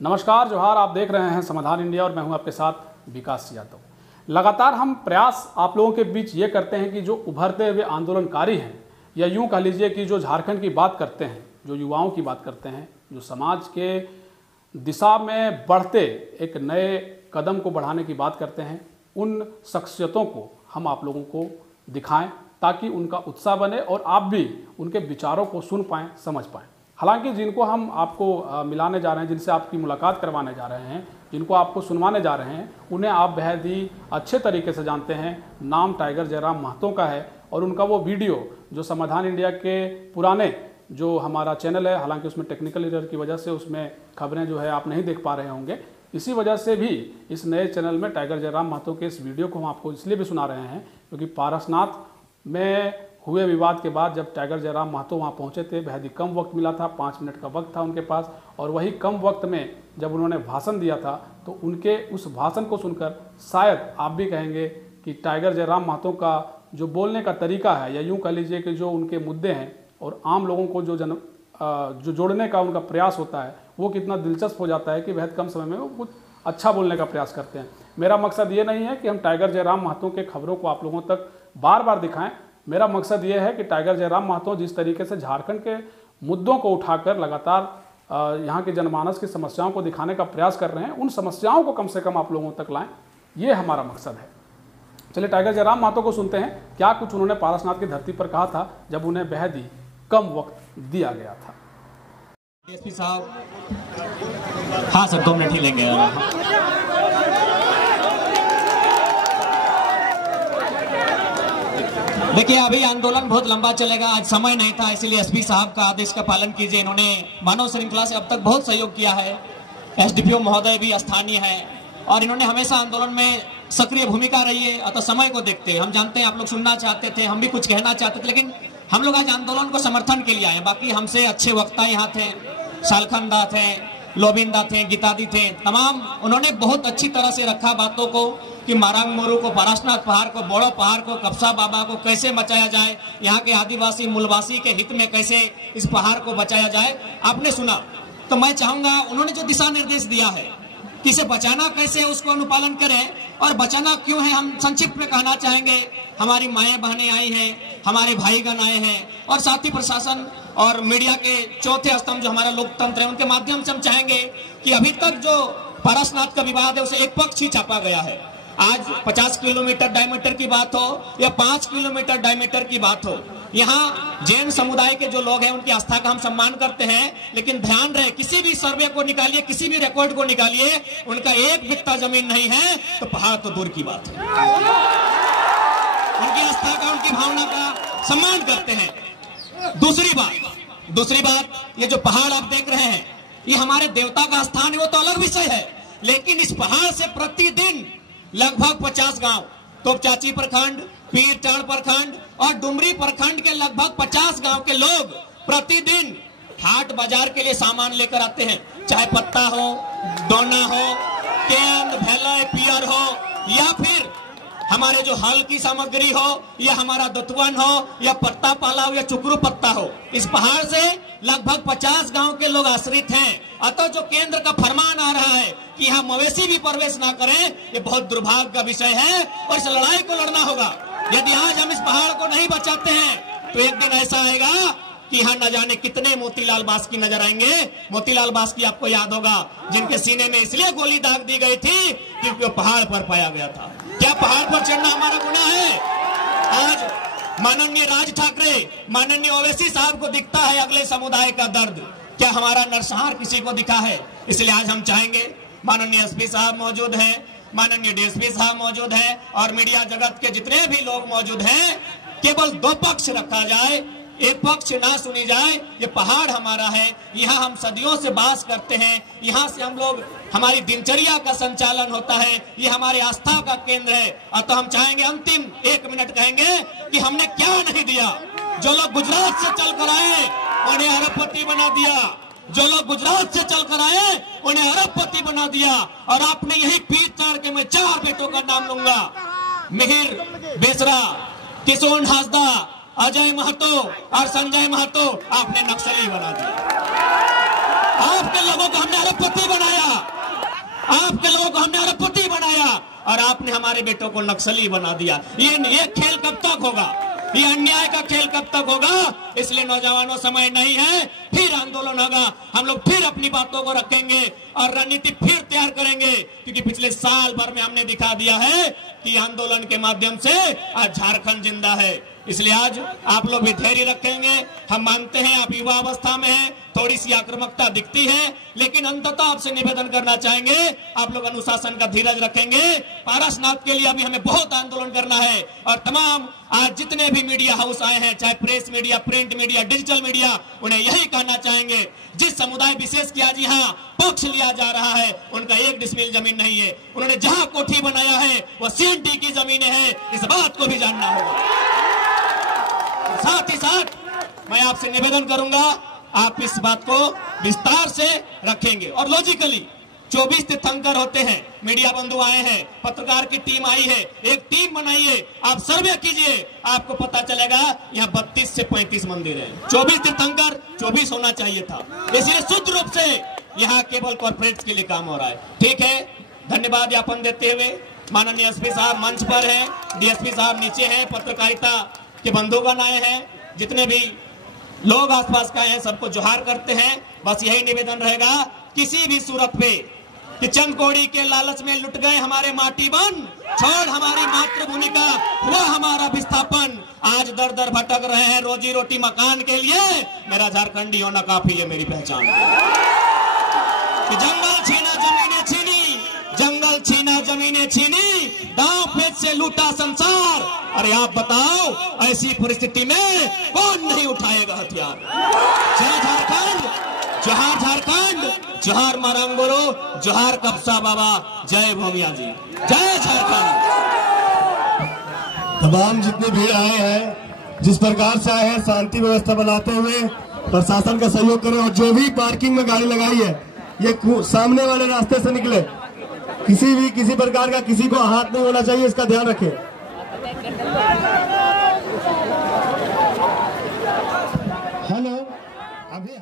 नमस्कार जोहार, आप देख रहे हैं समाधान इंडिया और मैं हूं आपके साथ विकास यादव। लगातार हम प्रयास आप लोगों के बीच ये करते हैं कि जो उभरते हुए आंदोलनकारी हैं या यूं कह लीजिए कि जो झारखंड की बात करते हैं, जो युवाओं की बात करते हैं, जो समाज के दिशा में बढ़ते एक नए कदम को बढ़ाने की बात करते हैं, उन शख्सियतों को हम आप लोगों को दिखाएं ताकि उनका उत्साह बने और आप भी उनके विचारों को सुन पाएँ, समझ पाएँ। हालांकि जिनको हम आपको मिलाने जा रहे हैं, जिनसे आपकी मुलाकात करवाने जा रहे हैं, जिनको आपको सुनवाने जा रहे हैं, उन्हें आप बेहद ही अच्छे तरीके से जानते हैं। नाम टाइगर जयराम महतो का है और उनका वो वीडियो जो समाधान इंडिया के पुराने जो हमारा चैनल है, हालांकि उसमें टेक्निकल एरर की वजह से उसमें खबरें जो है आप नहीं देख पा रहे होंगे, इसी वजह से भी इस नए चैनल में टाइगर जयराम महतो के इस वीडियो को हम आपको इसलिए भी सुना रहे हैं क्योंकि पारसनाथ में हुए विवाद के बाद जब टाइगर जयराम महतो वहाँ पहुँचे थे, बेहद ही कम वक्त मिला था, 5 मिनट का वक्त था उनके पास, और वही कम वक्त में जब उन्होंने भाषण दिया था तो उनके उस भाषण को सुनकर शायद आप भी कहेंगे कि टाइगर जयराम महतो का जो बोलने का तरीका है, या यूँ कह लीजिए कि जो उनके मुद्दे हैं और आम लोगों को जो जोड़ने का उनका प्रयास होता है, वो कितना दिलचस्प हो जाता है कि बेहद कम समय में वो कुछ अच्छा बोलने का प्रयास करते हैं। मेरा मकसद ये नहीं है कि हम टाइगर जयराम महतो के खबरों को आप लोगों तक बार बार दिखाएं। मेरा मकसद ये है कि टाइगर जयराम महतो जिस तरीके से झारखंड के मुद्दों को उठाकर लगातार यहाँ के जनमानस की समस्याओं को दिखाने का प्रयास कर रहे हैं, उन समस्याओं को कम से कम आप लोगों तक लाएं, ये हमारा मकसद है। चलिए टाइगर जयराम महतो को सुनते हैं, क्या कुछ उन्होंने पारसनाथ की धरती पर कहा था जब उन्हें बेहद ही कम वक्त दिया गया था। डीएसपी साहब, हाँ सर 2 मिनट ही लेंगे। देखिए अभी आंदोलन बहुत लंबा चलेगा, आज समय नहीं था, इसीलिए एसपी साहब का आदेश का पालन कीजिए। इन्होंने मानव श्रृंखला से अब तक बहुत सहयोग किया है। एसडीपीओ महोदय भी स्थानीय है और इन्होंने हमेशा आंदोलन में सक्रिय भूमिका रही है। अतः समय को देखते हम जानते हैं आप लोग सुनना चाहते थे, हम भी कुछ कहना चाहते थे, लेकिन हम लोग आज आंदोलन को समर्थन के लिए आए। बाकी हमसे अच्छे वक्ता यहाँ थे, सालखंदा थे, लोबिंदा थे, गीतादी थे, तमाम उन्होंने बहुत अच्छी तरह से रखा बातों को कि मारांग मोरू को, पारसनाथ पहाड़ को, बोड़ो पहाड़ को, कपसा बाबा को कैसे बचाया जाए, यहाँ के आदिवासी मूलवासी के हित में कैसे इस पहाड़ को बचाया जाए, आपने सुना। तो मैं चाहूंगा उन्होंने जो दिशा निर्देश दिया है कि इसे बचाना कैसे है उसको अनुपालन करें, और बचाना क्यों है हम संक्षिप्त में कहना चाहेंगे। हमारी माएँ बहनें आई हैं, हमारे भाईगण आए हैं और साथ ही प्रशासन और मीडिया के चौथे स्तंभ जो हमारा लोकतंत्र है, उनके माध्यम से हम चाहेंगे कि अभी तक जो पारसनाथ का विवाद है उसे एक पक्ष ही छापा गया है। आज 50 किलोमीटर डायमीटर की बात हो या 5 किलोमीटर डायमीटर की बात हो, यहाँ जैन समुदाय के जो लोग हैं उनकी आस्था का हम सम्मान करते हैं, लेकिन ध्यान रहे किसी भी सर्वे को निकालिए, किसी भी रिकॉर्ड को निकालिए, उनका एक बित्ता जमीन नहीं है तो पहाड़ तो दूर की बात है। उनकी आस्था का, उनकी भावना का सम्मान करते हैं। दूसरी बात ये जो पहाड़ आप देख रहे हैं ये हमारे देवता का स्थान है, वो तो अलग विषय है, लेकिन इस पहाड़ से प्रतिदिन लगभग 50 गांव, तोपचाची प्रखंड, पीरटांड़ प्रखंड और डुमरी प्रखंड के लगभग 50 गांव के लोग प्रतिदिन हाट बाजार के लिए सामान लेकर आते हैं, चाहे पत्ता हो, डोना हो, केंद, भेलय, पियर हो, या फिर हमारे जो हल की सामग्री हो, या हमारा दतवन हो, या पत्ता पाला हो, या चुकरू पत्ता हो। इस पहाड़ से लगभग 50 गांव के लोग आश्रित हैं। अतः जो केंद्र का फरमान आ रहा है कि यहाँ मवेशी भी प्रवेश ना करें, ये बहुत दुर्भाग्य का विषय है और इस लड़ाई को लड़ना होगा। यदि आज हम इस पहाड़ को नहीं बचाते हैं तो एक दिन ऐसा आएगा कि यहाँ न जाने कितने मोतीलाल बास्की नजर आएंगे। मोतीलाल बास्की आपको याद होगा, जिनके सीने में इसलिए गोली दाग दी गई थी क्योंकि वो पहाड़ पर पाया गया था। क्या पहाड़ पर चढ़ना हमारा गुनाह है? आज माननीय राज ठाकरे, माननीय ओवैसी साहब को दिखता है अगले समुदाय का दर्द, क्या हमारा नरसंहार किसी को दिखा है? इसलिए आज हम चाहेंगे, माननीय एसपी साहब मौजूद हैं, माननीय डीएसपी साहब मौजूद हैं और मीडिया जगत के जितने भी लोग मौजूद हैं, केवल 2 पक्ष रखा जाए, एक पक्ष ना सुनी जाए। ये पहाड़ हमारा है, यहाँ हम सदियों से बास करते हैं, यहाँ से हम लोग, हमारी दिनचर्या का संचालन होता है, ये हमारे आस्था का केंद्र है। अतः हम चाहेंगे, अंतिम 1 मिनट कहेंगे कि हमने क्या नहीं दिया। जो लोग गुजरात से चल कर आए उन्हें अरबपति बना दिया, जो लोग गुजरात से चल कर आए उन्हें अरबपति बना दिया, और आपने यही पीरटांड़ के मैं 4 बेटों का नाम लूंगा, मिहिर बेसरा, किशोर हासदा, अजय महतो और संजय महतो, आपने नक्सली बना दिया। आपके लोगों को हमने अरबपति बनाया। आपने हमारे बेटों को नक्सली बना दिया। ये खेल कब तक होगा? ये अन्याय का खेल कब तक होगा? इसलिए नौजवानों, समय नहीं है, फिर आंदोलन होगा। हम लोग फिर अपनी बातों को रखेंगे और रणनीति फिर तैयार करेंगे, क्योंकि पिछले साल भर में हमने दिखा दिया है कि आंदोलन के माध्यम से आज झारखंड जिंदा है। इसलिए आज आप लोग भी धैर्य रखेंगे। हम मानते हैं आप युवा अवस्था में हैं, थोड़ी सी आक्रामकता दिखती है, लेकिन अंततः आपसे निवेदन करना चाहेंगे आप लोग अनुशासन का धीरज रखेंगे। पारसनाथ के लिए अभी हमें बहुत आंदोलन करना है और तमाम आज जितने भी मीडिया हाउस आए हैं, चाहे press media, print media, digital media, उन्हें यही कहना चाहेंगे, जिस समुदाय विशेष की आज यहाँ पक्ष लिया जा रहा है उनका 1 डिसमिल जमीन नहीं है। उन्होंने जहां कोठी बनाया है वह CNT की जमीनें हैं, इस बात को भी जानना होगा। साथ ही साथ मैं आपसे निवेदन करूंगा आप इस बात को विस्तार से रखेंगे और लॉजिकली 24 तीर्थंकर होते हैं, मीडिया बंधु आए हैं, पत्रकार की टीम आई है, एक टीम बनाइए, आप सर्वे कीजिए, आपको पता चलेगा यहाँ 32 से 35 मंदिर हैं। 24 तीर्थंकर 24 होना चाहिए था, इसलिए शुद्ध रूप से यहाँ केवल कॉर्पोरेट्स के लिए काम हो रहा है। ठीक है, धन्यवाद ज्ञापन देते हुए माननीय SP साहब मंच पर हैं, DSP साहब नीचे हैं, पत्रकारिता के बंधुगण आए हैं, जितने भी लोग आसपास का हैं सबको जोहार करते हैं। बस यही निवेदन रहेगा, किसी भी सूरत पे कि चंद कौड़ी के लालच में लुट गए हमारे माटी बन, छोड़ हमारी मातृभूमि का हुआ हमारा विस्थापन, आज दर दर भटक रहे हैं रोजी रोटी मकान के लिए, मेरा झारखंडी होना काफी है मेरी पहचान। कि जंगल छीना जमीनें छीनी, जंगल छीना जमीनें छीनी, दांव पेच से लूटा संसार। अरे आप बताओ ऐसी परिस्थिति में कौन नहीं उठाएगा हथियार? जय झारखंड, जोहार झारखंड, जोहार मारंगुरु, जोहार कब्सा बाबा, जय भोमिया जी, जय झारखंड। तमाम जितने भीड़ आए हैं, जिस प्रकार से आए हैं, शांति व्यवस्था बनाते हुए प्रशासन का सहयोग करें और जो भी पार्किंग में गाड़ी लगाई है ये सामने वाले रास्ते से निकले, किसी प्रकार का किसी को हाथ नहीं होना चाहिए, इसका ध्यान रखें। हेलो, अभी